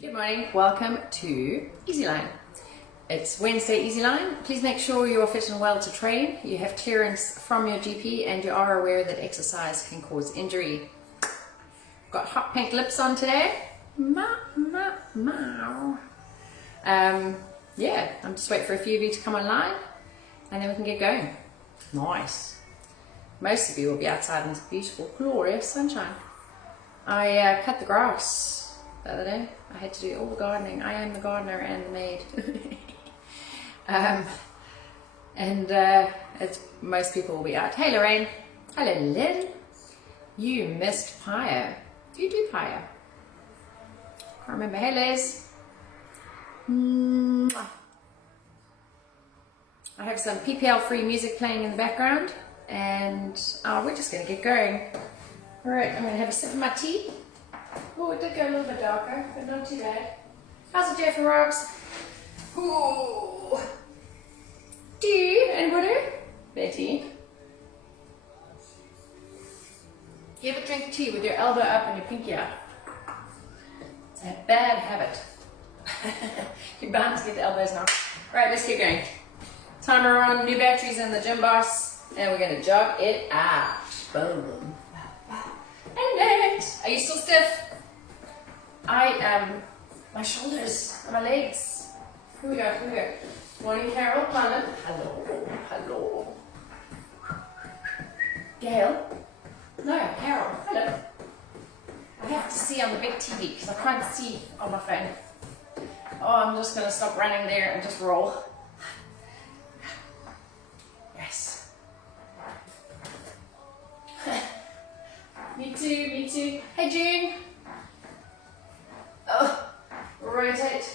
Good morning, welcome to Easyline. It's Wednesday Easyline. Please make sure you're fit and well to train. You have clearance from your GP and you are aware that exercise can cause injury. Got hot pink lips on today. Yeah, I'm just waiting for a few of you to come online and then we can get going. Nice. Most of you will be outside in this beautiful, glorious sunshine. I cut the grass the other day. I had to do all the gardening. I am the gardener and the maid. Most people will be out. Hey Lorraine. Hello Lynn. You missed Plie. Do you do Plie? Can't remember. Hey Liz. I have some PPL free music playing in the background and we're just going to get going. Alright, I'm going to have a sip of my tea. Oh, it did go a little bit darker, but not too bad. How's it, Jeff and Robs? Ooh. Tea and water? Betty. You ever drink tea with your elbow up and your pinky out? It's a bad habit. You're bound to get the elbows knocked. Right, let's get going. Timer on, new batteries in the gym box, and we're going to jog it out. Boom. And next. Are you still stiff? My shoulders and my legs. Here we go, here we go. Morning, Carol, London. Hello. Gail? No, Carol, hello. I have to see on the big TV because I can't see on my phone. Oh, I'm just going to stop running there and just roll. Yes. Me too, me too. Hey June. Oh, rotate.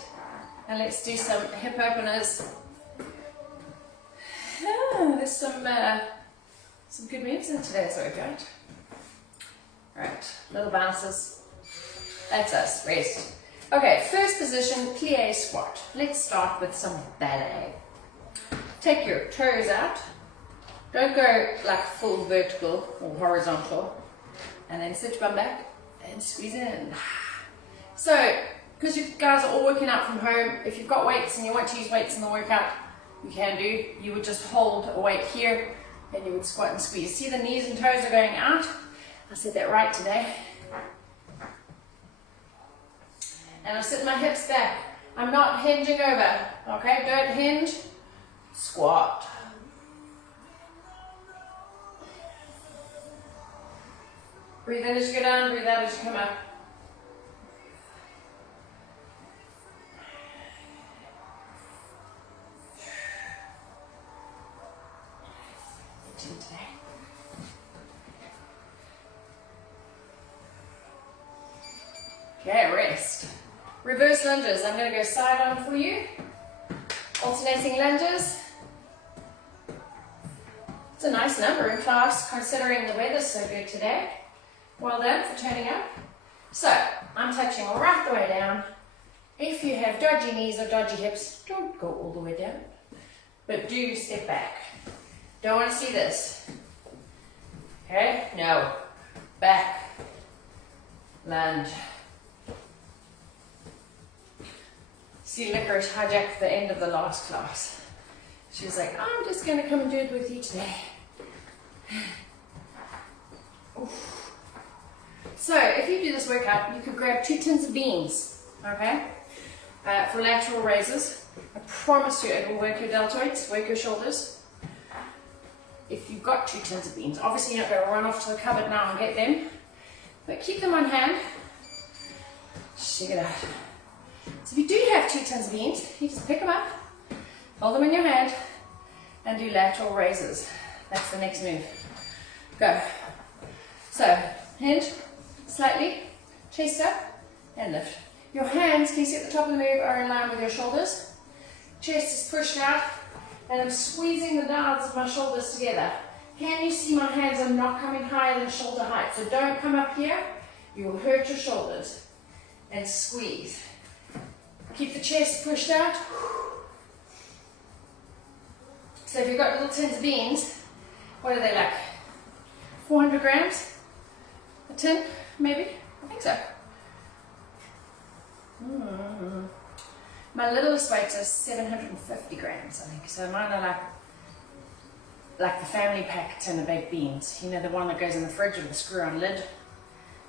And let's do some hip openers. Oh, there's some good moves in today's workout. Right, little bounces. That's us, rest. Okay, first position, plie squat. Let's start with some ballet. Take your toes out. Don't go like full vertical or horizontal. And then sit your bum back and squeeze in. So, because you guys are all working out from home, if you've got weights and you want to use weights in the workout, you can do. You would just hold a weight here and you would squat and squeeze. See the knees and toes are going out? I said that right today. And I'm sitting my hips back. I'm not hinging over, okay? Don't hinge, squat. Breathe in as you go down, breathe out as you come up. Okay, rest. Reverse lunges. I'm going to go side on for you. Alternating lunges. It's a nice number in class considering the weather's so good today. Well done for turning up. So, I'm touching right the way down. If you have dodgy knees or dodgy hips, don't go all the way down. But do step back. Don't want to see this. Okay? No. Back. Lunge. See, Licorice hijacked the end of the last class. She was like, I'm just going to come and do it with you today. Oof. So, if you do this workout, you could grab 2 tins of beans, okay, for lateral raises. I promise you it will work your deltoids, work your shoulders. If you've got 2 tins of beans, obviously you're not going to run off to the cupboard now and get them, but keep them on hand. Shake it out. So if you do have 2 tins of beans, you just pick them up, hold them in your hand, and do lateral raises. That's the next move. Go. So, hinge. Slightly, chest up, and lift. Your hands, can you see at the top of the move, are in line with your shoulders. Chest is pushed out, and I'm squeezing the downs of my shoulders together. Can you see my hands are not coming higher than shoulder height? So don't come up here, you will hurt your shoulders. And squeeze. Keep the chest pushed out. So if you've got little tins of beans, what are they like? 400 grams? A tin? Maybe? I think so. My littlest weights are 750 grams, I think. So mine are like the family pack tin of baked beans. You know, the one that goes in the fridge with the screw-on lid.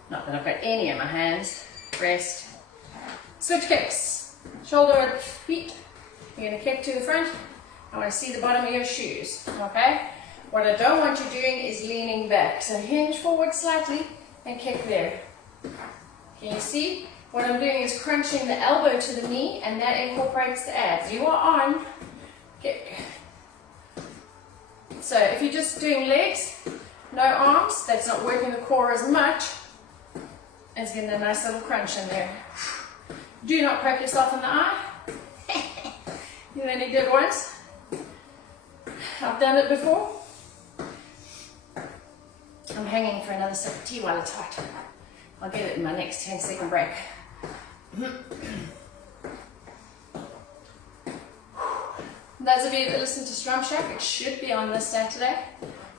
Not that I've got any in my hands. Rest. Switch kicks. Shoulder width feet. You're going to kick to the front. I want to see the bottom of your shoes. Okay? What I don't want you doing is leaning back. So hinge forward slightly and kick there. Can you see? What I'm doing is crunching the elbow to the knee, and that incorporates the abs. You are on kick. So if you're just doing legs, no arms, that's not working the core as much. It's getting a nice little crunch in there. Do not poke yourself in the eye. You only did once. I've done it before. I'm hanging for another sip of tea while it's hot. I'll get it in my next 10-second break. Those of you that listen to Strum Shack, it should be on this Saturday.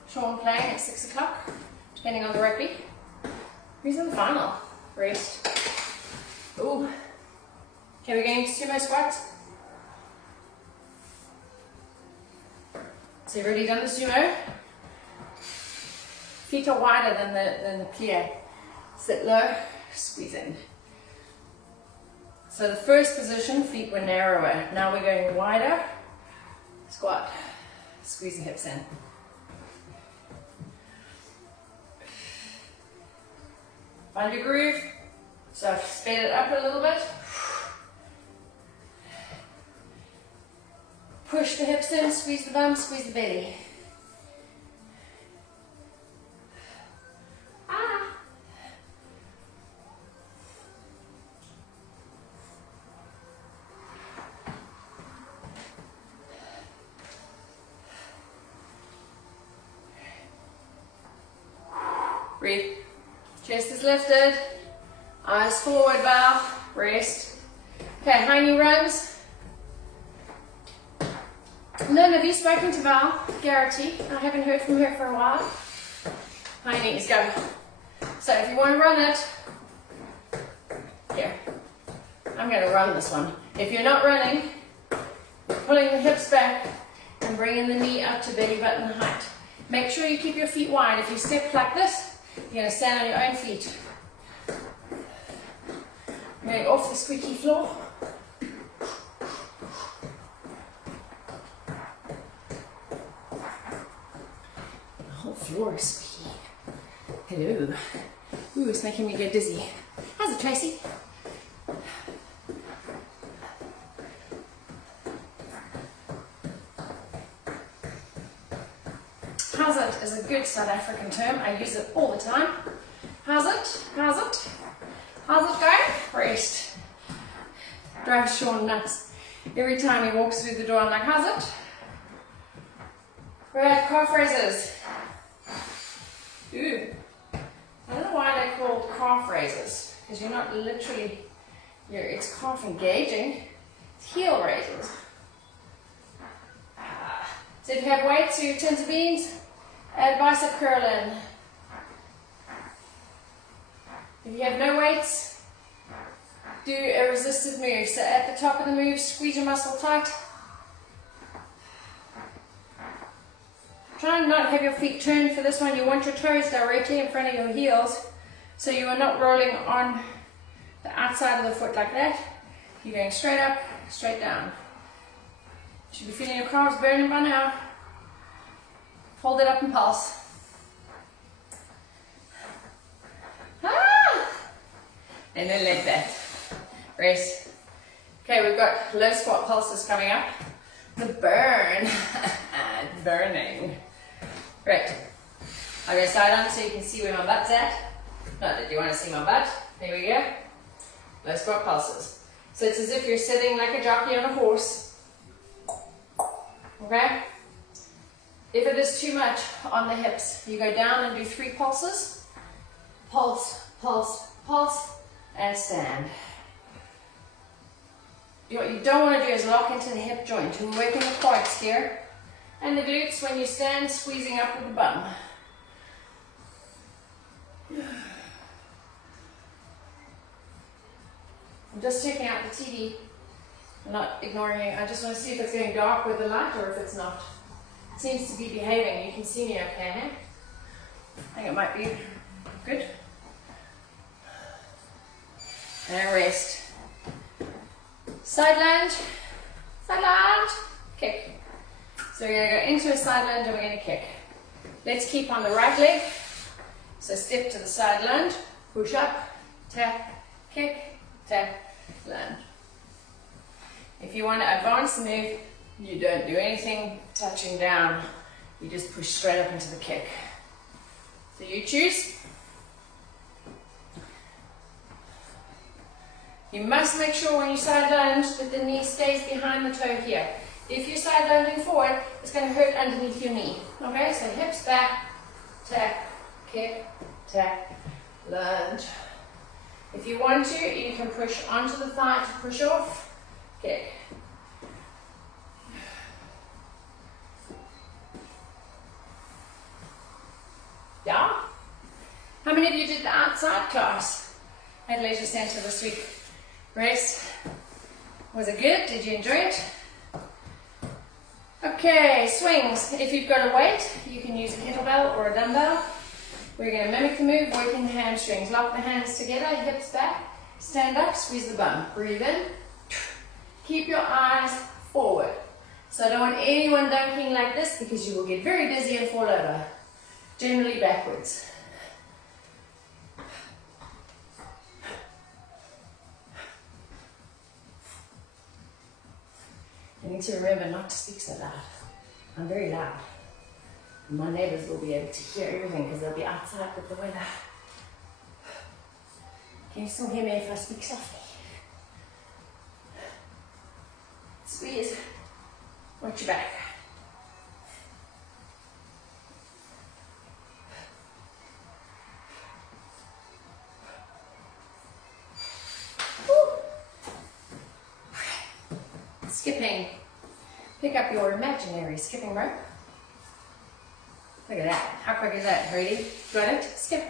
Sean playing at 6 o'clock, depending on the rugby. Who's in the final? Rest. Ooh. Okay, we're going to sumo squats. So you've already done the sumo. Feet are wider than the plie. Sit low, squeeze in. So the first position, feet were narrower. Now we're going wider. Squat. Squeeze the hips in. Find your groove. So I've sped it up a little bit. Push the hips in, squeeze the bum, squeeze the belly. Breathe. Chest is lifted. Eyes forward, bow. Rest. Okay, high knee runs. Lynn, have you spoken to Val Garrity? I haven't heard from her for a while. High knees, go. So if you want to run it, here. I'm going to run this one. If you're not running, pulling the hips back and bringing the knee up to belly button height. Make sure you keep your feet wide. If you step like this, you're going to stand on your own feet. Going off the squeaky floor. The whole floor is squeaky. Hello. Ooh, it's making me get dizzy. How's it, Tracy? How's it is a good South African term. I use it all the time. How's it? How's it? How's it going? Rest. Drives Sean nuts. Every time he walks through the door, I'm like, how's it? Right, calf raises. Ooh. I don't know why they're called calf raises, because you're not literally, it's calf engaging. It's heel raises. So if you have weights, your tins of beans, add bicep curl in. If you have no weights, do a resistive move. So at the top of the move, squeeze your muscle tight. Try and not have your feet turned for this one. You want your toes directly in front of your heels, so you are not rolling on the outside of the foot like that. You're going straight up, straight down. You should be feeling your calves burning by now. Hold it up and pulse. And then leg back. Rest. Okay, we've got low squat pulses coming up. The burn. Burning. Right. I'll go side on so you can see where my butt's at. Not that you want to see my butt. There we go. Low squat pulses. So it's as if you're sitting like a jockey on a horse. Okay? If it is too much on the hips, you go down and do 3 pulses. Pulse, pulse, pulse, and stand. What you don't want to do is lock into the hip joint. We're working the quads here. And the glutes when you stand, squeezing up with the bum. I'm just checking out the TV. I'm not ignoring you. I just want to see if it's going dark with the light or if it's not. It seems to be behaving. You can see me okay, huh? I think it might be good. And rest. Side lunge, kick. So we're going to go into a side lunge and we're going to kick. Let's keep on the right leg. So step to the side lunge, push up, tap, kick, tap, lunge. If you want to advance the move, you don't do anything touching down. You just push straight up into the kick. So you choose. You must make sure when you side lunge that the knee stays behind the toe here. If you're side lunging forward, it's going to hurt underneath your knee. Okay, so hips back, tap, kick, tap, lunge. If you want to, you can push onto the thigh to push off, kick. Yeah? How many of you did the outside class at Leisure Centre this week? Rest. Was it good? Did you enjoy it? Okay, swings. If you've got a weight, you can use a kettlebell or a dumbbell. We're going to mimic the move, working the hamstrings. Lock the hands together, hips back, stand up, squeeze the bum. Breathe in. Keep your eyes forward. So I don't want anyone dunking like this because you will get very dizzy and fall over. Generally backwards. I need to remember not to speak so loud. I'm very loud. My neighbors will be able to hear everything because they'll be outside with the weather. Can you still hear me if I speak softly? Squeeze. Watch your back. Skipping. Pick up your imaginary skipping rope. Look at that. How quick is that? Ready? Got it? Skip.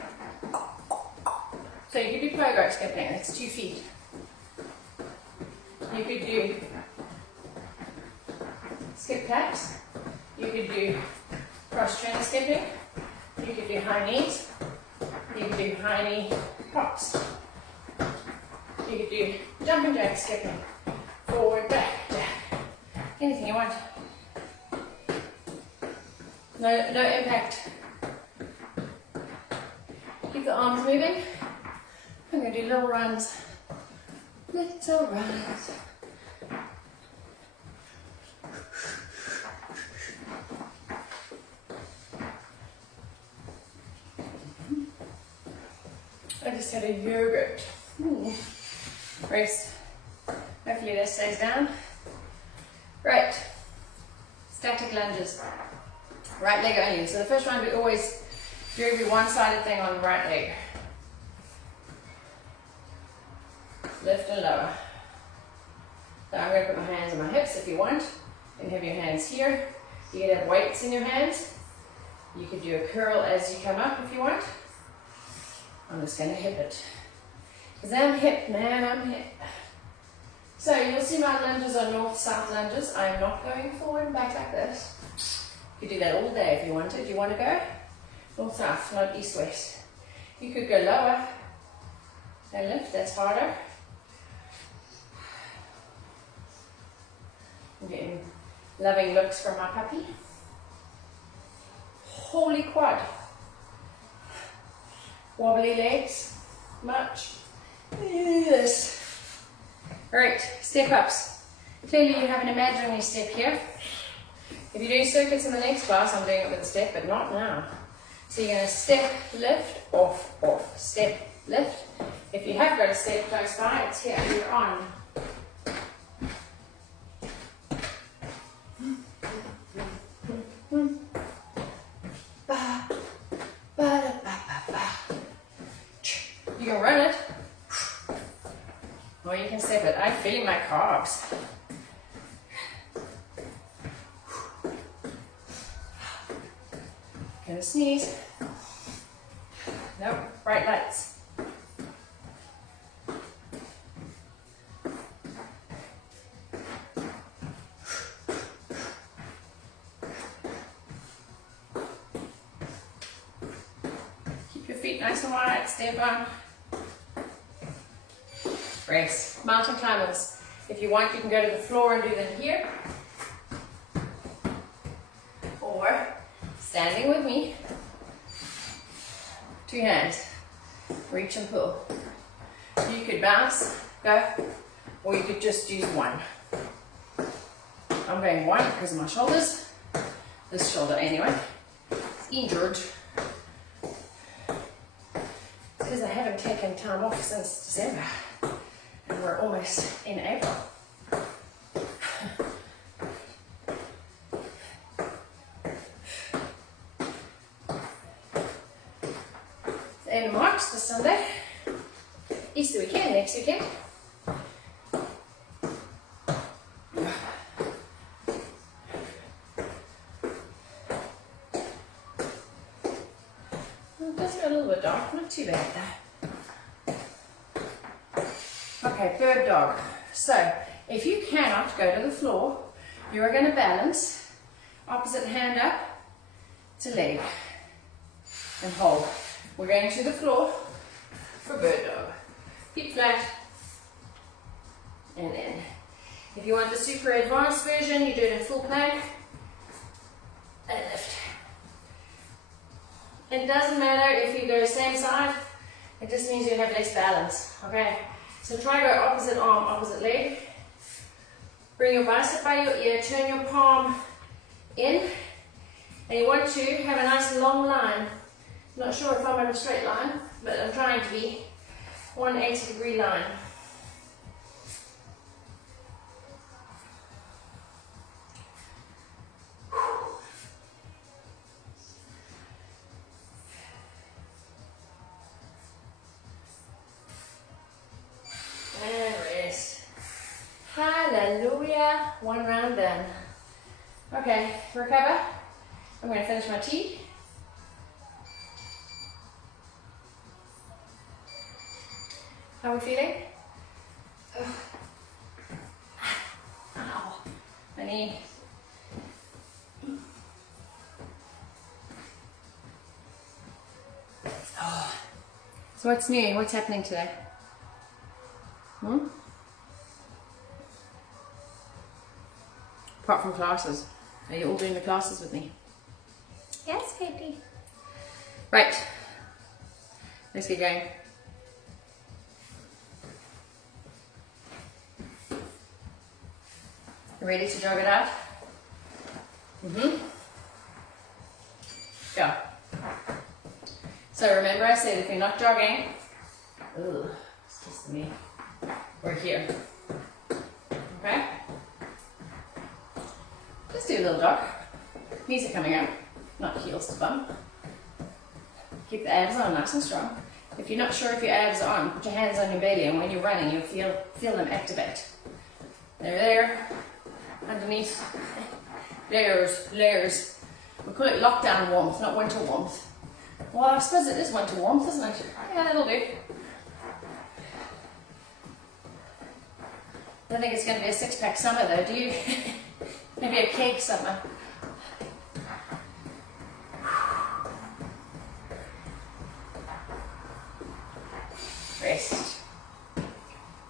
So you could do pogo skipping. That's 2 feet. You could do skip taps. You could do cross trainer skipping. You could do high knees. You could do high knee hops. You could do jumping jack skipping. Forward, back, jack. Anything you want. No impact. Keep the arms moving. I'm going to do little runs. Little runs. I just had a yogurt. Rest. Hopefully that stays down. Right. Static lunges. Right leg only. So the first one we always do every one-sided thing on the right leg. Lift and lower. So I'm going to put my hands on my hips if you want. You can have your hands here. You can have weights in your hands. You could do a curl as you come up if you want. I'm just going to hip it. Because I'm hip, man, I'm hip. So you'll see my lunges are north-south lunges. I'm not going forward and back like this. You could do that all day if you wanted. Do you want to go? North-south, not east-west. You could go lower and lift, that's harder. I'm getting loving looks from my puppy. Holy quad. Wobbly legs. Much. Yes. Alright, step ups. Clearly you have an imaginary step here. If you're doing circuits in the next class, I'm doing it with a step, but not now. So you're going to step, lift, off, off, step, lift. If you have got a step close by, it's here, you're on. You can run it, or you can step it. I'm feeling my calves. Gonna sneeze. Nope, bright lights. feet nice and wide, step on. Rest. Mountain climbers. If you want, you can go to the floor and do them here. Or standing with me, 2 hands, reach and pull. You could bounce, go, or you could just use 1. I'm going 1 because of my shoulders. This shoulder anyway, it's injured. Because I haven't taken time off since December, and we're almost in April. End of March, this Sunday. Easter weekend, next weekend. It does get a little bit dark, not too bad though. Okay, bird dog. So, if you cannot go to the floor, you are going to balance opposite hand up to leg and hold. We're going to the floor for bird dog. Feet flat, and in. If you want the super advanced version, you do it in full plank and lift. It doesn't matter if you go same side, it just means you have less balance, okay? So try go opposite arm, opposite leg. Bring your bicep by your ear, turn your palm in, and you want to have a nice long line. Not sure if I'm in a straight line, but I'm trying to be 180-degree line. And rest. Hallelujah. 1 round done. Okay, recover. I'm going to finish my tea. How are we feeling? Ugh. Ow. My knee. Oh. So what's new? What's happening today? Apart from classes. Are you all doing the classes with me? Yes, Katie. Right. Let's get going. Ready to jog it out? Go. So remember I said if you're not jogging, it's just me, we're here. Okay? Just do a little jog. Knees are coming out, not heels to bum. Keep the abs on nice and strong. If you're not sure if your abs are on, put your hands on your belly, and when you're running, you'll feel them activate. They're there. Underneath, layers. We call it lockdown warmth, not winter warmth. Well, I suppose it is winter warmth, isn't it? Yeah, that'll do. I don't think it's going to be a 6-pack summer though, do you? Maybe a cake summer. Rest.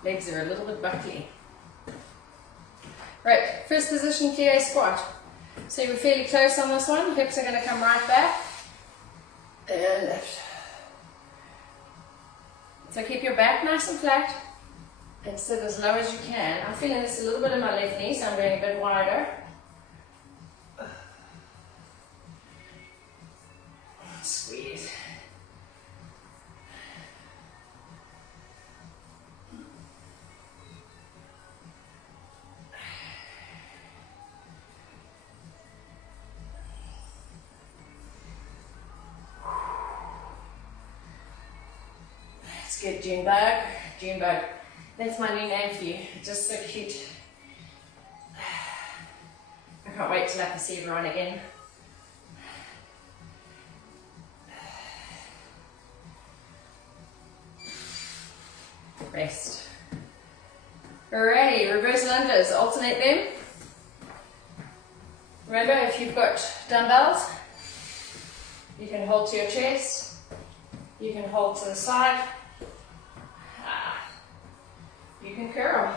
Legs are a little bit buckly. Right, first position, PA squat. So we're fairly close on this one. Hips are going to come right back. And lift. So keep your back nice and flat and sit as low as you can. I'm feeling this a little bit in my left knee, so I'm going a bit wider. Squeeze. Good, Junebug. Junebug. That's my new name for you. Just so cute. I can't wait till I can see everyone again. Rest. Alrighty, reverse lunges. Alternate them. Remember, if you've got dumbbells, you can hold to your chest. You can hold to the side. You can curl.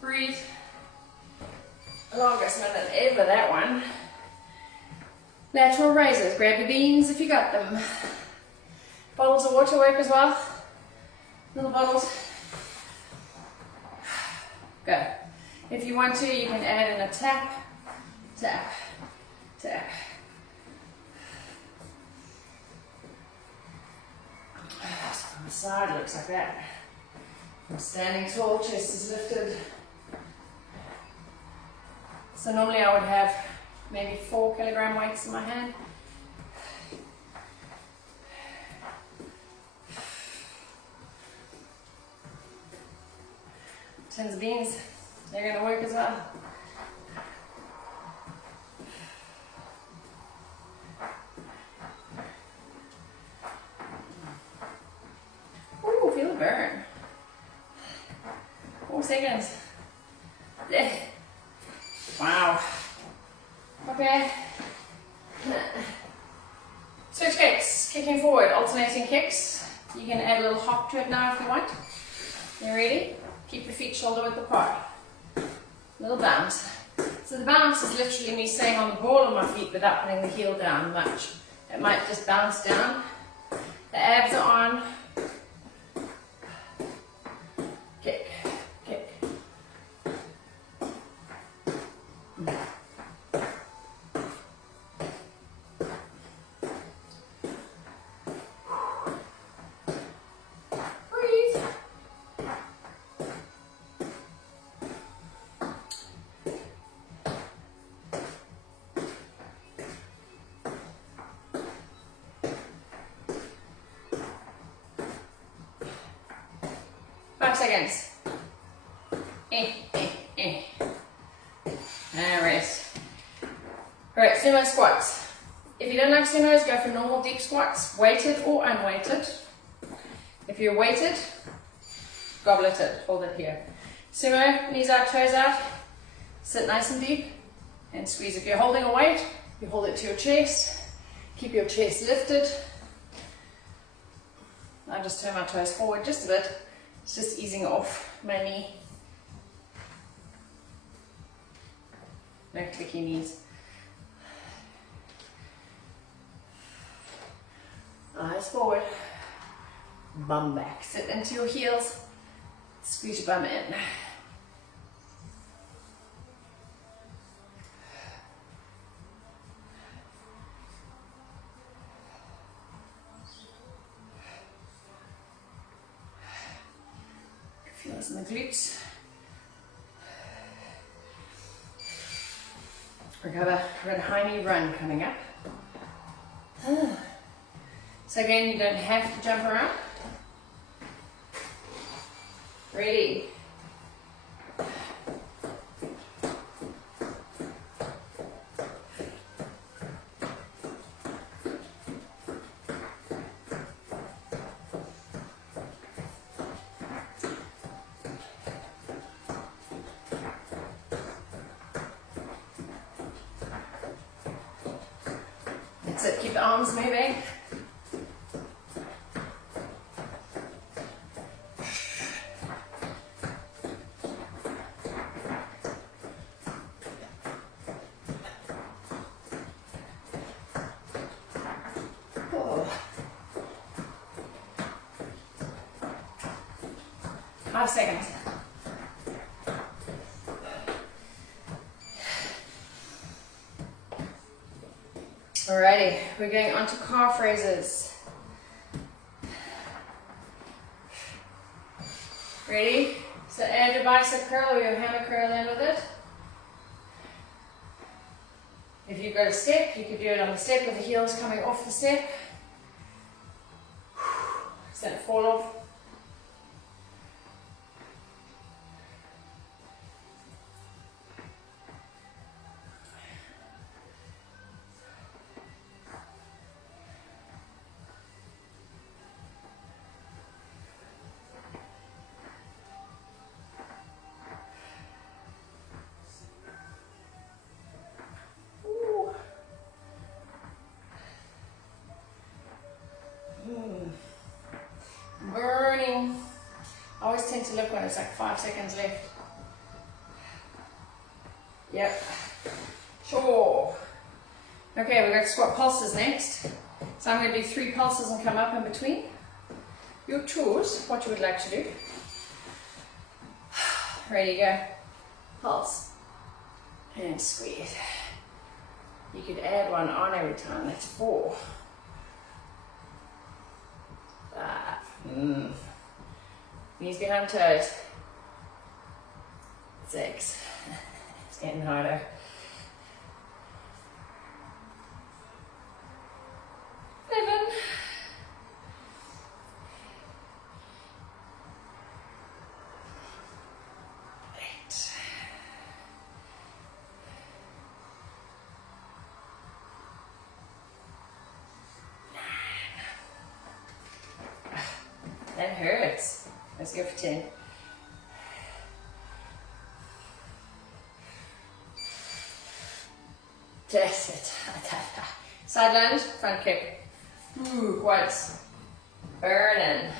Breathe. Longest minute ever, that one. Lateral raises. Grab your beans if you got them. Bottles of water work as well. Little bottles. Go. If you want to, you can add in a tap, tap, tap. So from the side, it looks like that. I'm standing tall, chest is lifted. So normally I would have maybe 4 kilogram weights in my hand. Tins of beans, they're going to work as well. Ooh, feel the burn. 4 seconds. Yeah. Wow. Okay. Switch kicks. Kicking forward, alternating kicks. You can add a little hop to it now if you want. You ready? Keep your feet shoulder width apart. Little bounce. So the bounce is literally me staying on the ball of my feet without putting the heel down much. It might just bounce down. The abs are on. Kick. Kick. Breathe. Seconds. Alright. Alright, sumo squats. If you don't like sumos, go for normal deep squats, weighted or unweighted. If you're weighted, goblet it, hold it here. Sumo, knees out, toes out, sit nice and deep and squeeze. If you're holding a weight, you hold it to your chest, keep your chest lifted. I just turn my toes forward just a bit. It's just easing off my knee. No clicky knees. Eyes forward. Bum back. Sit into your heels. Squeeze your bum in. Feel this in the glutes. Recover. We've got a high knee run coming up. So again, you don't have to jump around. Ready. That's it, keep the arms moving. Oh. 5 seconds. Alrighty, we're going on to calf raises. Ready? So add your bicep curl or your hammer curl in with it. If you've got a step, you could do it on the step with the heels coming off the step. So don't fall off. Burning. I always tend to look when it's like 5 seconds left. Yep. Sure. Okay, we've got squat pulses next. So I'm going to do 3 pulses and come up in between. Your choice, what you would like to do. Ready, go. Pulse. And squeeze. You could add one on every time. That's 4. 5. Knees behind toes. 6. It's getting harder. 7. 8. 9. That hurts. Let's go for 10. That's it. Side lunge, front kick. Ooh, quads. Burning.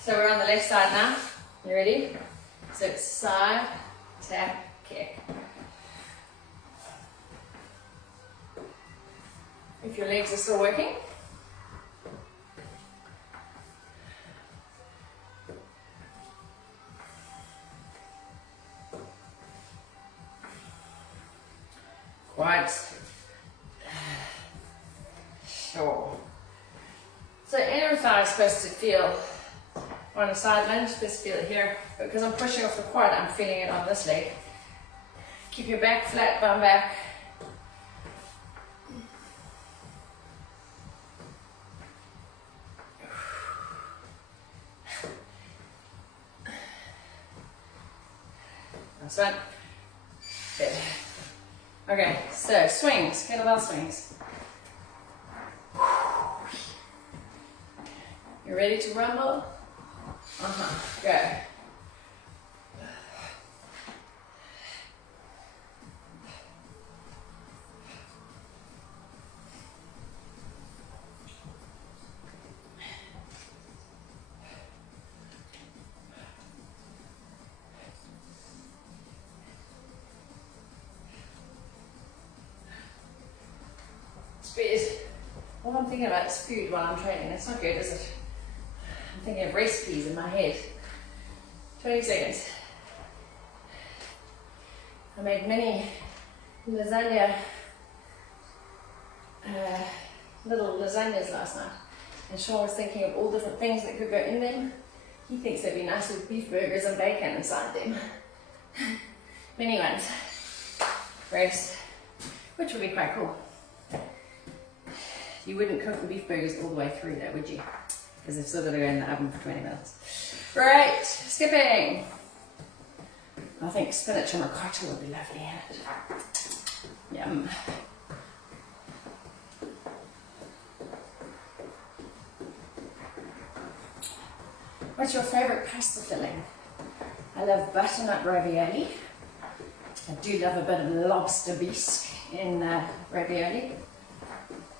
So we're on the left side now. You ready? So it's side, tap, kick. If your legs are still working. Quads. Sure. So inner thigh is supposed to feel on a side lunge, supposed to feel it here, but because I'm pushing off the quad, I'm feeling it on this leg. Keep your back flat, bum back. That's one. Good. Okay, so swings, kettlebell swings. You ready to rumble? Go. All I'm thinking about is food while I'm training. That's not good, is it? I'm thinking of recipes in my head. 20 seconds. I made many lasagna, little lasagnas last night. And Sean was thinking of all different things that could go in them. He thinks they'd be nice with beef burgers and bacon inside them. Many ones. Roast, which would be quite cool. You wouldn't cook the beef burgers all the way through though, would you? Because they've still got to go in the oven for 20 minutes. Right, skipping. I think spinach and ricotta would be lovely in it. Yum. What's your favourite pasta filling? I love butternut ravioli. I do love a bit of lobster bisque in ravioli.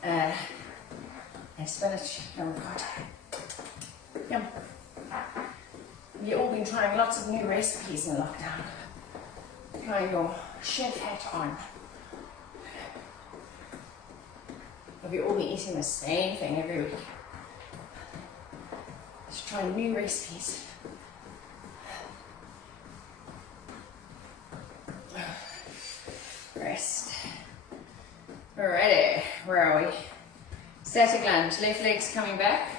And spinach and ricotta. Yum. You've all been trying lots of new recipes in lockdown. Trying your chef hat on. Have you all been eating the same thing every week? Just trying new recipes. Rest. Alrighty, where are we? Static lunge, left leg's coming back.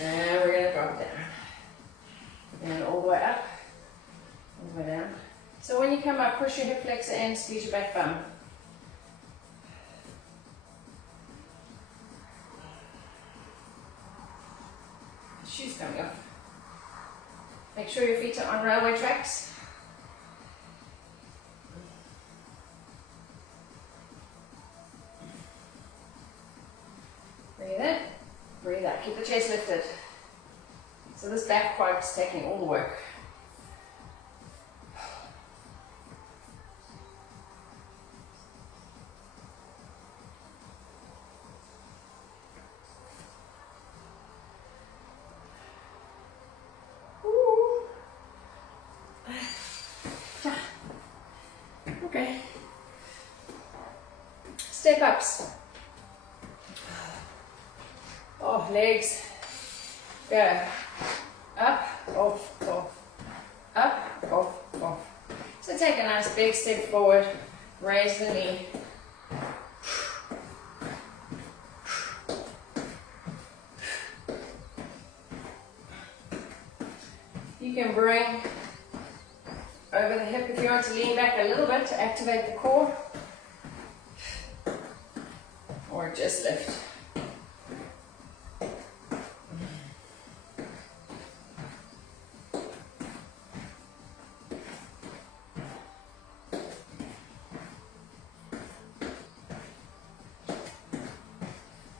And we're going to drop it down. And all the way up, all the way down. So when you come up, push your hip flexor and squeeze your back bum. Shoes coming off. Make sure your feet are on railway tracks. Breathe in, breathe out. Keep the chest lifted. So this back quad is taking all the work. Okay. Step ups. Oh, legs. Go. Up, off, off. Up, off, off. So take a nice big step forward. Raise the knee. You can bring over the hip if you want to lean back a little bit to activate the core, or just lift.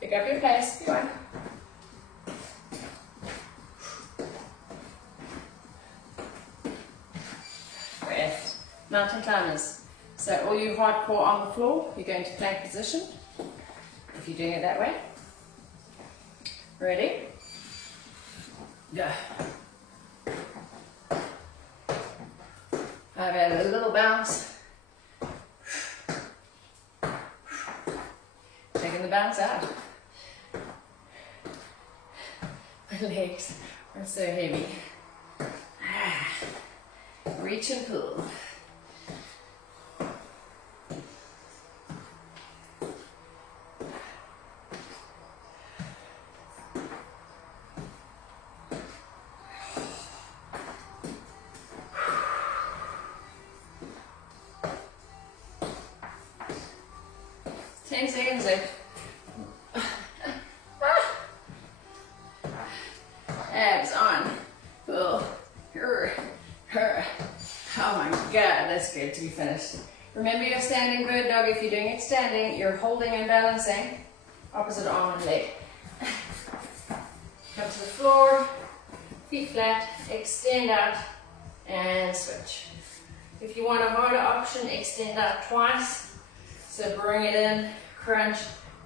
Pick up your pace, go on. Mountain climbers. So all you hardcore on the floor, you're going to plank position, if you're doing it that way. Ready? Go. I've added a little bounce. Taking the bounce out. My legs are so heavy. Reach and pull. Abs on. Pull. Oh my god, that's good to be finished. Remember your standing bird dog. If you're doing it standing, you're holding and balancing. Opposite arm and leg. Come to the floor, feet flat, extend out, and switch. If you want a harder option, extend out twice. So bring it in, crunch,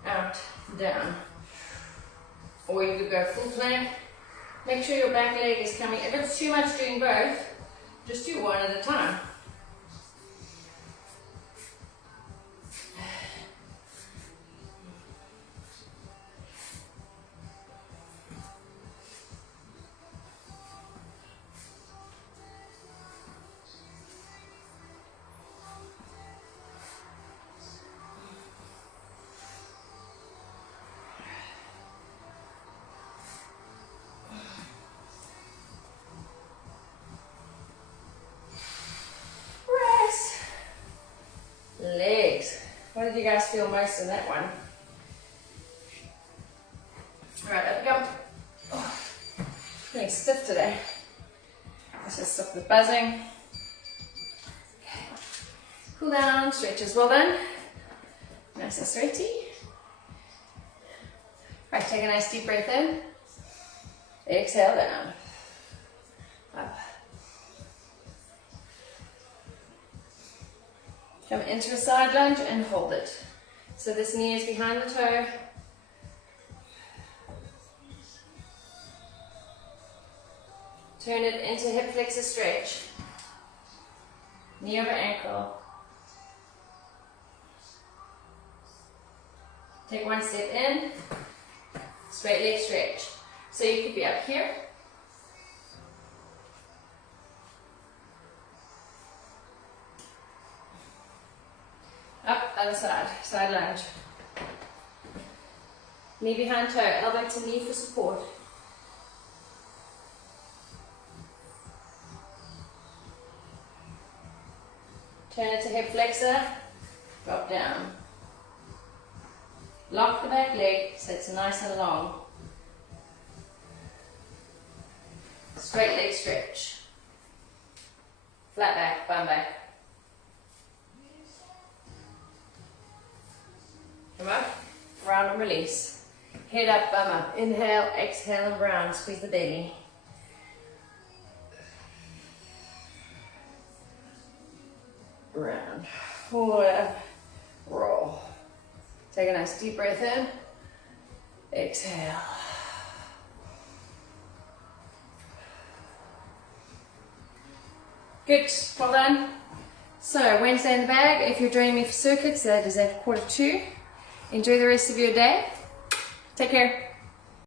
out, down. Or you could go full plank. Make sure your back leg is coming. If it's too much doing both, just do one at a time. Legs. What did you guys feel most in that one? Alright, up we go. Oh, feeling stiff today. Let's just stop the buzzing. Okay. Cool down, stretches well done. Nice and stretchy. Right, take a nice deep breath in. Exhale down. Up. Come into a side lunge and hold it. So this knee is behind the toe. Turn it into hip flexor stretch. Knee over ankle. Take one step in. Straight leg stretch. So you could be up here. Up, other side, side lunge. Knee behind toe, elbow to knee for support. Turn it to hip flexor, drop down. Lock the back leg so it's nice and long. Straight leg stretch. Flat back, bum back. Come up, round and release. Head up, bum up. Inhale, exhale and round. Squeeze the belly. Round. Forward. Roll. Take a nice deep breath in. Exhale. Good, well done. So Wednesday in the bag. If you're joining me for circuits, that is at 1:45. Enjoy the rest of your day. Take care.